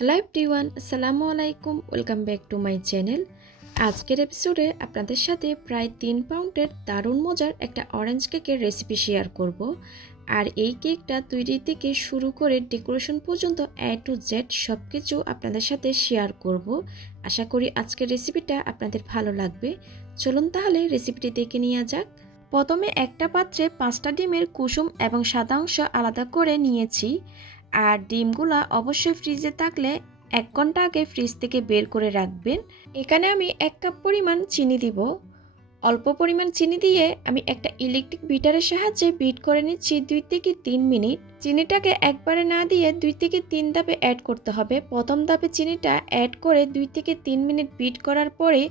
Hello everyone আসসালামু আলাইকুম welcome back to my channel আজকের এপিসোডে আপনাদের সাথে প্রায় তিন পাউন্ডের দারুণ মজার একটা অরেঞ্জ কেকের রেসিপি শেয়ার করব। আর এই কেকটা তৈরি থেকে শুরু করে ডেকোরেশন পর্যন্ত এ টু জেড সব কিছু আপনাদের সাথে শেয়ার করব। আশা করি আজকের রেসিপিটা আপনাদের ভালো লাগবে। চলুন তাহলে রেসিপিটি দেখে নেওয়া যাক। প্রথমে একটা পাত্রে পাঁচটা ডিমের কুসুম এবং সাদা অংশ আলাদা করে নিয়েছি। আর ডিমগুলা অবশ্যই ফ্রিজে থাকলে এক ঘণ্টা আগে ফ্রিজ থেকে বের করে রাখবেন। এখানে আমি এক কাপ পরিমাণ চিনি দিব। অল্প পরিমাণ চিনি দিয়ে আমি একটা ইলেকট্রিক বিটারের সাহায্যে বিট করে নিচ্ছি দুই থেকে তিন মিনিট। চিনিটাকে একবারে না দিয়ে দুই থেকে তিন ধাপে অ্যাড করতে হবে। প্রথম ধাপে চিনিটা অ্যাড করে দুই থেকে তিন মিনিট বিট করার পরে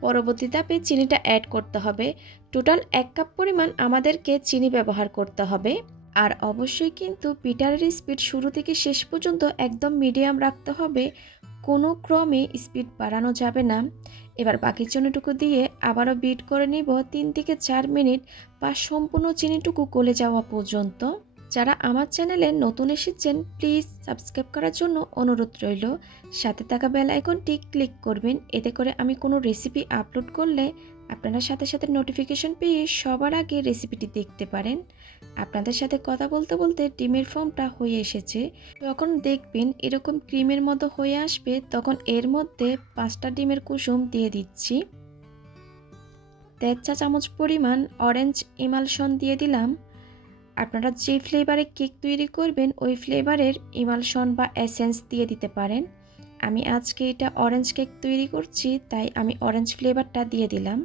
পরবর্তী ধাপে চিনিটা অ্যাড করতে হবে। টোটাল এক কাপ পরিমাণ আমাদেরকে চিনি ব্যবহার করতে হবে। আর অবশ্যই কিন্তু পিটারের স্পিড শুরু থেকে শেষ পর্যন্ত একদম মিডিয়াম রাখতে হবে। কোনো ক্রমে স্পিড বাড়ানো যাবে না। এবার বাকি চিনিটুকু দিয়ে আবারও বিট করে নিব তিন থেকে চার মিনিট বা সম্পূর্ণ চিনিটুকু গলে যাওয়া পর্যন্ত। যারা আমার চ্যানেলে নতুন এসেছেন প্লিজ সাবস্ক্রাইব করার জন্য অনুরোধ রইল। সাথে থাকা বেল আইকনটি ক্লিক করবেন। এতে করে আমি কোনো রেসিপি আপলোড করলে আপনারা সাথে সাথে নোটিফিকেশন পেয়ে সবার আগে রেসিপিটি দেখতে পারেন। আপনাদের সাথে কথা বলতে বলতে ডিমের ফর্মটা হয়ে এসেছে। যখন দেখবেন এরকম ক্রিমের মতো হয়ে আসবে, তখন এর মধ্যে পাঁচটা ডিমের কুসুম দিয়ে দিচ্ছি। দেড় চা চামচ পরিমাণ অরেঞ্জ ইমালশন দিয়ে দিলাম। আপনারা যে ফ্লেভারে কেক তৈরি করবেন, ওই ফ্লেভারের ইমালশন বা এসেন্স দিয়ে দিতে পারেন। আমি আজকে এটা অরেঞ্জ কেক তৈরি করছি, তাই আমি অরেঞ্জ ফ্লেভারটা দিয়ে দিলাম।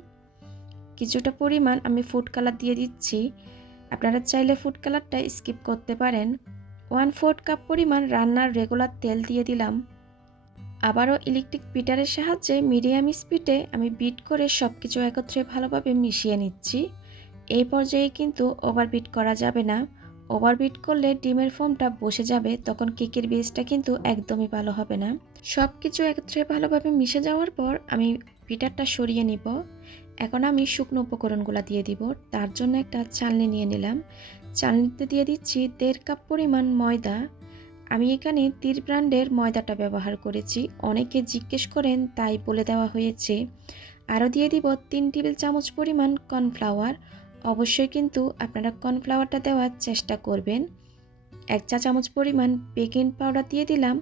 কিছুটা পরিমাণ আমি ফুড কালার দিয়ে দিচ্ছি। আপনারা চাইলে ফুড কালারটা স্কিপ করতে পারেন। ওয়ান ফোর্থ কাপ পরিমাণ রান্নার রেগুলার তেল দিয়ে দিলাম। আবারও ইলেকট্রিক বিটারের সাহায্যে মিডিয়াম স্পিডে আমি বিট করে সব কিছু একত্রে ভালোভাবে মিশিয়ে নিচ্ছি। এই পর্যায়ে কিন্তু ওভারবিট করা যাবে না। ওভারবিট করলে ডিমের ফোমটা বসে যাবে, তখন কেকের বেসটা কিন্তু একদমই ভালো হবে না। সব কিছু একত্রে ভালোভাবে মিশে যাওয়ার পর আমি বিটারটা সরিয়ে নিব। এখন আমি শুকনো উপকরণগুলো দিয়ে দিব। তার জন্য একটা চালনি নিয়ে নিলাম। চালনিতে দিয়ে দিচ্ছি দেড় কাপ পরিমাণ ময়দা। আমি এখানে তীর ব্র্যান্ডের ময়দাটা ব্যবহার করেছি। অনেকে জিজ্ঞেস করেন, তাই বলে দেওয়া হয়েছে। আরও দিয়ে দিব তিন টেবিল চামচ পরিমাণ কর্নফ্লাওয়ার। অবশ্যই কিন্তু আপনারা কর্নফ্লাওয়ারটা দেওয়ার চেষ্টা করবেন। এক চা চামচ পরিমাণ বেকিং পাউডার দিয়ে দিলাম।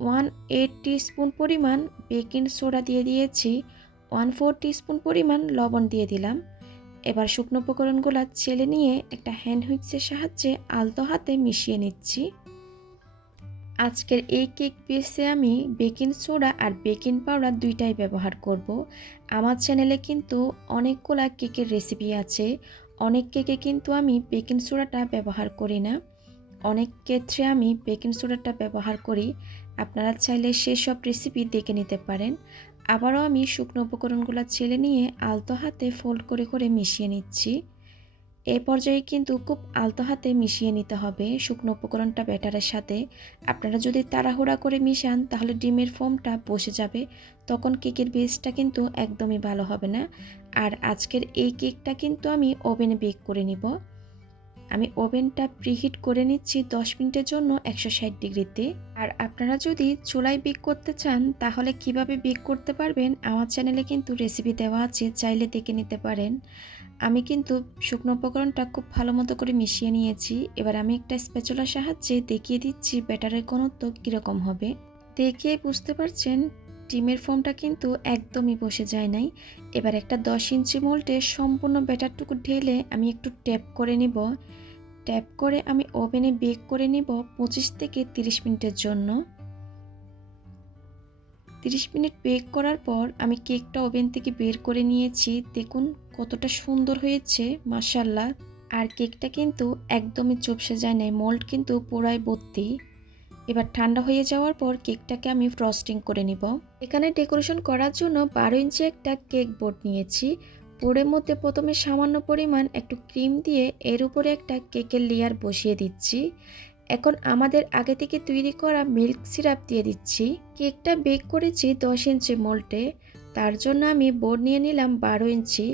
ওয়ান এইট স্পুন পরিমাণ বেকিং সোডা দিয়ে দিয়েছি। ওয়ান ফোর স্পুন পরিমাণ লবণ দিয়ে দিলাম। এবার শুকনো উপকরণগুলো ছেলে নিয়ে একটা হ্যান্ড হুইক্সের সাহায্যে আলতো হাতে মিশিয়ে নিচ্ছি। আজকের এই কেক পিসে আমি বেকিং সোডা আর বেকিং পাউডার দুইটাই ব্যবহার করব। আমার চ্যানেলে কিন্তু অনেকগুলা কেকের রেসিপি আছে। অনেক কেকে কিন্তু আমি বেকিং সোডাটা ব্যবহার করি না। অনেক ক্ষেত্রে আমি বেকিং সোডাটা ব্যবহার করি। আপনারা চাইলে সেসব রেসিপি দেখে নিতে পারেন। আবারও আমি শুকনো উপকরণগুলো ছেলে নিয়ে আলতো হাতে ফোল্ড করে করে মিশিয়ে নিচ্ছি। এ পর্যায়ে কিন্তু খুব আলতো হাতে মিশিয়ে নিতে হবে। শুকনো উপকরণটা ব্যাটারের সাথে। আপনারা যদি তাড়াহুড়া করে মিশান, তাহলে ডিমের ফোমটা বসে যাবে। তখন কেকের বেসটা কিন্তু একদমই ভালো হবে না। আর আজকের এই কেকটা কিন্তু আমি ওভেনে বেক করে নিব। আমি ওভেনটা প্রিহিট করে নিচ্ছি দশ মিনিটের জন্য একশো ষাট ডিগ্রিতে। আর আপনারা যদি চুলায় বেক করতে চান, তাহলে কীভাবে বেক করতে পারবেন আমার চ্যানেলে কিন্তু রেসিপি দেওয়া আছে, চাইলে দেখে নিতে পারেন। আমি কিন্তু শুকনো উপকরণটা খুব ভালো মতো করে মিশিয়ে নিয়েছি। এবার আমি একটা স্পেচুলার সাহায্যে দেখিয়ে দিচ্ছি ব্যাটারের ঘনত্ব কীরকম হবে। দেখে বুঝতে পারছেন ডিমের ফোমটা কিন্তু একদমই বসে যায় নাই। এবার একটা দশ ইঞ্চি মোল্টে সম্পূর্ণ ব্যাটারটুকু ঢেলে আমি একটু ট্যাপ করে নিব। ট্যাপ করে আমি ওভেনে বেক করে নিব পঁচিশ থেকে তিরিশ মিনিটের জন্য। তিরিশ মিনিট বেক করার পর আমি কেকটা ওভেন থেকে বের করে নিয়েছি। দেখুন কতটা সুন্দর হয়েছে মাসাল্লাহ আর কেকটা কিন্তু একদমই চোপসে যায় নাই, মোল্ড কিন্তু পুরাই ভর্তি। এবার ঠান্ডা হয়ে যাওয়ার পর কেকটাকে আমি ফ্রস্টিং করে নিব। এখানে ডেকোরেশন করার জন্য বারো ইঞ্চি একটা কেক বোর্ড নিয়েছি। বোর্ডের মধ্যে প্রথমে সামান্য পরিমাণ একটু ক্রিম দিয়ে এর উপরে একটা কেকের লেয়ার বসিয়ে দিচ্ছি। এখন আমাদের আগে থেকে তৈরি করা মিল্ক সিরাপ দিয়ে দিচ্ছি। কেকটা বেক করেছি দশ ইঞ্চি মোল্টে তার জন্য আমি বোর্ড নিয়ে নিলাম বারো ইঞ্চি।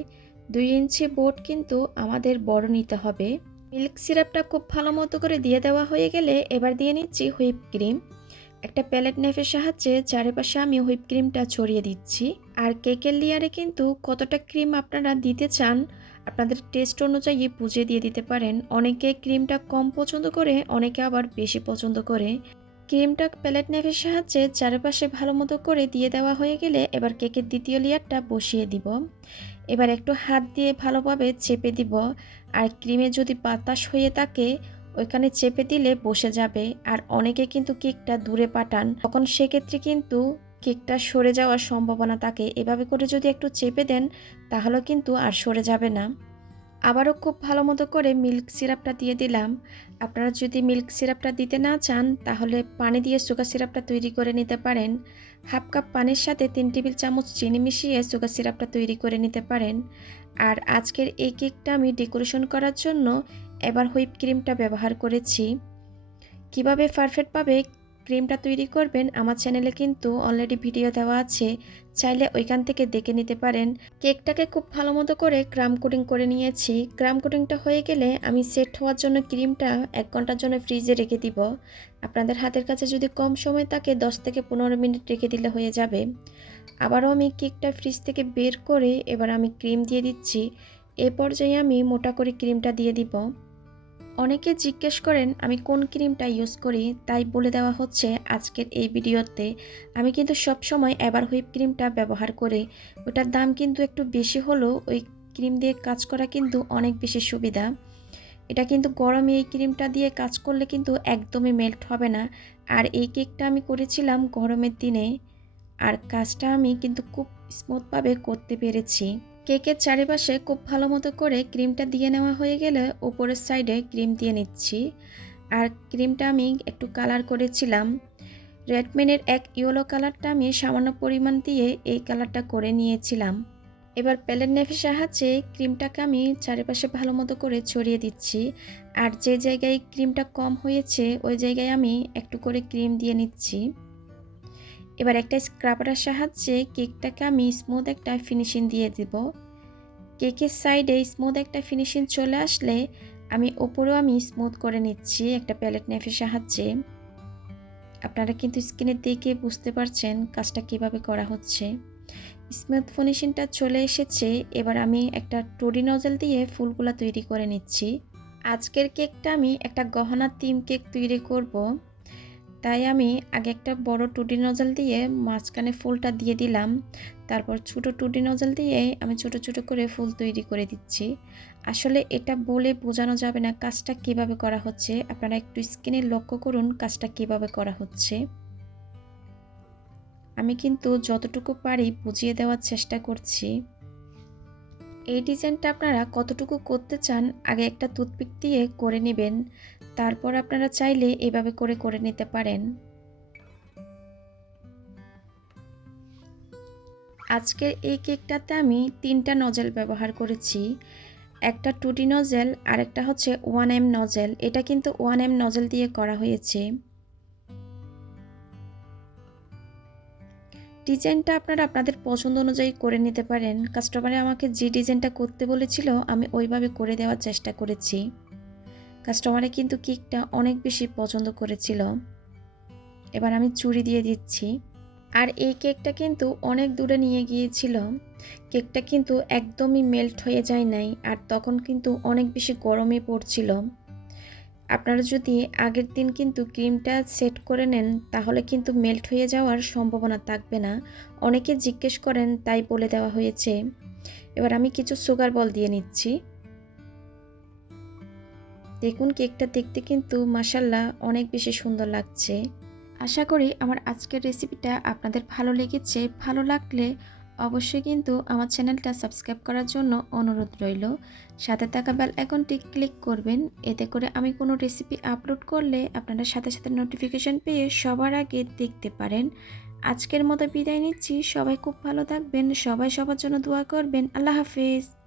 দুই ইঞ্চি বোর্ড কিন্তু আমাদের বড় নিতে হবে। মিল্ক সিরাপটা খুব ভালো মতো করে দিয়ে দেওয়া হয়ে গেলে এবার দিয়ে নিচ্ছি হুইপ ক্রিম। একটা প্যালেট নাইফের সাহায্যে চারিপাশে আমি হুইপ ক্রিমটা ছড়িয়ে দিচ্ছি। আর কেকের লেয়ারে কিন্তু কতটা ক্রিম আপনারা দিতে চান, আপনাদের টেস্ট অনুযায়ী বুঝে দিয়ে দিতে পারেন। অনেকে ক্রিমটা কম পছন্দ করে, অনেকে আবার বেশি পছন্দ করে। ক্রিমটা প্যালেট নাইফের সাহায্যে চারপাশে ভালো মতো করে দিয়ে দেওয়া হয়ে গেলে এবার কেকের দ্বিতীয় লেয়ারটা বসিয়ে দিব। এবার একটু হাত দিয়ে ভালোভাবে চেপে দিব। আর ক্রিমে যদি বাতাস হয়ে থাকে, ওইখানে চেপে দিলে বসে যাবে। আর অনেকে কিন্তু কেকটা দূরে পাঠান, তখন সেক্ষেত্রে কিন্তু কেকটা সরে যাওয়ার সম্ভাবনা থাকে। এভাবে করে যদি একটু চেপে দেন, তাহলে কিন্তু আর সরে যাবে না। আবারও খুব ভালো মতো করে মিল্ক সিরাপটা দিয়ে দিলাম। আপনারা যদি মিল্ক সিরাপটা দিতে না চান, তাহলে পানি দিয়ে সুগার সিরাপটা তৈরি করে নিতে পারেন। হাফ কাপ পানির সাথে তিন টেবিল চামচ চিনি মিশিয়ে সুগার সিরাপটা তৈরি করে নিতে পারেন। আর আজকের এই কেকটা আমি ডেকোরেশন করার জন্য এবার হুইপ ক্রিমটা ব্যবহার করেছি। কীভাবে পারফেক্টভাবে ক্রিমটা তৈরি করবেন, আমার চ্যানেলে কিন্তু অলরেডি ভিডিও দেওয়া আছে। চাইলে ওইখান থেকে দেখে নিতে পারেন। কেকটাকে খুব ভালো মতো করে ক্রাম কোটিং করে নিয়েছি। ক্রাম কোটিংটা হয়ে গেলে আমি সেট হওয়ার জন্য ক্রিমটা এক ঘণ্টার জন্য ফ্রিজে রেখে দিব। আপনাদের হাতের কাছে যদি কম সময় থাকে, দশ থেকে পনেরো মিনিট রেখে দিলে হয়ে যাবে। আবারও আমি কেকটা ফ্রিজ থেকে বের করে এবার আমি ক্রিম দিয়ে দিচ্ছি। এ পর্যায়ে আমি মোটা করে ক্রিমটা দিয়ে দিব। অনেকে জিজ্ঞেস করেন, আমি কোন ক্রিমটা ইউজ করি? তাই বলে দেওয়া হচ্ছে, আজকের এই ভিডিওতে আমি কিন্তু সব সময় এবার হুইপ ক্রিমটা ব্যবহার করি। ওটার দাম কিন্তু একটু বেশি হলেও ওই ক্রিম দিয়ে কাজ করা কিন্তু অনেক বেশি সুবিধা। এটা কিন্তু গরমে এই ক্রিমটা দিয়ে কাজ করলে কিন্তু একদমই মেল্ট হবে না। আর এই কেকটা আমি করেছিলাম গরমের দিনে। আর কাজটা আমি কিন্তু খুব স্মুথভাবে করতে পেরেছি। কেকের চারিপাশে খুব ভালো মতো করে ক্রিমটা দিয়ে নেওয়া হয়ে গেলে ওপরের সাইডে ক্রিম দিয়ে নিচ্ছি। আর ক্রিমটা আমি একটু কালার করেছিলাম। রেডমেনের এক ইয়েলো কালারটা আমি সামান্য পরিমাণ দিয়ে এই কালারটা করে নিয়েছিলাম। এবার প্যালেট নেফের সাহায্যে ক্রিমটাকে আমি চারিপাশে ভালো মতো করে ছড়িয়ে দিচ্ছি। আর যে জায়গায় ক্রিমটা কম হয়েছে, ওই জায়গায় আমি একটু করে ক্রিম দিয়ে নিচ্ছি। এবার একটা স্ক্রাবারের সাহায্যে কেকটাকে আমি স্মুথ একটা ফিনিশিং দিয়ে দিব। কেকের সাইডে স্মুথ একটা ফিনিশিং চলে আসলে আমি ওপরেও আমি স্মুথ করে নিচ্ছি একটা প্যালেট নেফের সাহায্যে। আপনারা কিন্তু স্কিনে দেখে বুঝতে পারছেন কাজটা কীভাবে করা হচ্ছে। স্মুথ ফিনিশিংটা চলে এসেছে, এবার আমি একটা টোরি নজল দিয়ে ফুলগুলা তৈরি করে নিচ্ছি। আজকের কেকটা আমি একটা গহনা তিম কেক তৈরি করব। তাই আমি আগে একটা বড় টুডি নজল দিয়ে মাঝখানে ফুলটা দিয়ে দিলাম। তারপর ছোট টুডি নজল দিয়ে আমি ছোট ছোট করে ফুল তৈরি করে দিচ্ছি। আসলে এটা বলে বোঝানো যাবে না কাজটা কীভাবে করা হচ্ছে। আপনারা একটু স্ক্রিনে লক্ষ্য করুন কাজটা কীভাবে করা হচ্ছে। আমি কিন্তু যতটুকু পারি বুঝিয়ে দেওয়ার চেষ্টা করছি। এই ডিজাইনটা আপনারা কতটুকু করতে চান, আগে একটা টুথপিক দিয়ে করে নেবেন। তারপর আপনারা চাইলে এভাবে করে করে নিতে পারেন। আজকের এই কেকটাতে আমি তিনটা নজেল ব্যবহার করেছি। একটা টুটি নজেল আর একটা হচ্ছে ওয়ান এম নজেল। এটা কিন্তু ওয়ান এম নজেল দিয়ে করা হয়েছে। ডিজাইনটা আপনারা আপনাদের পছন্দ অনুযায়ী করে নিতে পারেন। কাস্টমারে আমাকে যে ডিজাইনটা করতে বলেছিল, আমি ওইভাবে করে দেওয়ার চেষ্টা করেছি। কাস্টমারে কিন্তু কেকটা অনেক বেশি পছন্দ করেছিল। এবার আমি চুরি দিয়ে দিচ্ছি। আর এই কেকটা কিন্তু অনেক দূরে নিয়ে গিয়েছিল। কেকটা কিন্তু একদমই মেল্ট হয়ে যায় নাই, আর তখন কিন্তু অনেক বেশি গরমে পড়ছিল। আপনারা যদি আগের দিন কিন্তু ক্রিমটা সেট করে নেন, তাহলে কিন্তু মেল্ট হয়ে যাওয়ার সম্ভাবনা থাকবে না। অনেকে জিজ্ঞেস করেন, তাই বলে দেওয়া হয়েছে। এবার আমি কিছু সুগার বল দিয়ে নিচ্ছি। দেখুন, কেকটা দেখতে কিন্তু মাসাল্লাহ অনেক বেশি সুন্দর লাগছে। আশা করি আমার আজকের রেসিপিটা আপনাদের ভালো লেগেছে। ভালো লাগলে অবশ্যই কিন্তু আমার চ্যানেলটা সাবস্ক্রাইব করার জন্য অনুরোধ রইল। সাথে থাকা বেল আইকনটি ক্লিক করবেন। এতে করে আমি কোনো রেসিপি আপলোড করলে আপনারা সাথে সাথে নোটিফিকেশান পেয়ে সবার আগে দেখতে পারেন। আজকের মতো বিদায় নিচ্ছি। সবাই খুব ভালো থাকবেন। সবাই সবার জন্য দোয়া করবেন। আল্লাহ হাফিজ।